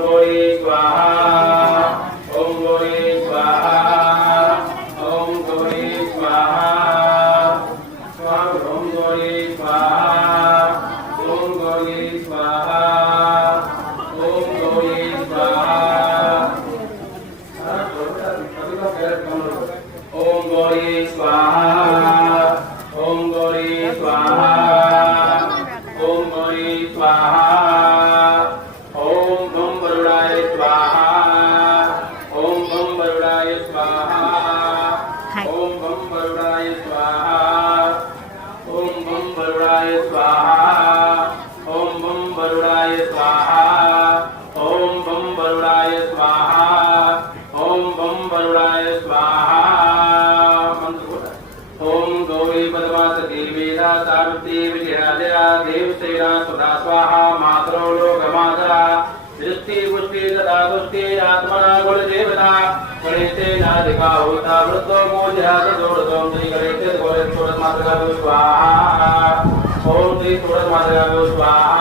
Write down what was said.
गौरी स्वाहा ओम गौरी स्वाहा ओम गौरी स्वाहा ओम गौरी स्वाहा ओम गौरी स्वाहा ओम गौरी स्वाहा ओम गौरी स्वाहा ओम गौरी स्वाहा ओम गौरी स्वाहा ओम बम वरुणाय स्वाहा ओम बम वरुणाय स्वाहा ओम बम वरुणाय स्वाहा ओम बम वरुणाय स्वाहा ओम बम वरुणाय स्वाहा ओम बम वरुणाय स्वाहा ओम बम वरुणाय स्वाहा ओम गौरी पद्मावती वेदा सावित्री विजयादया देवसेना सुधा स्वाहा मातरो लोकमातरा दृष्टि पुष्टि तथा तुष्टि आत्मना गुणदेवता गणेशे नाधिका होता वृद्धो मोजया तदोरतों श्री गणेशे गोरे छोड़ मातृका स्वाहा ओम श्री छोड़ मातृका स्वाहा।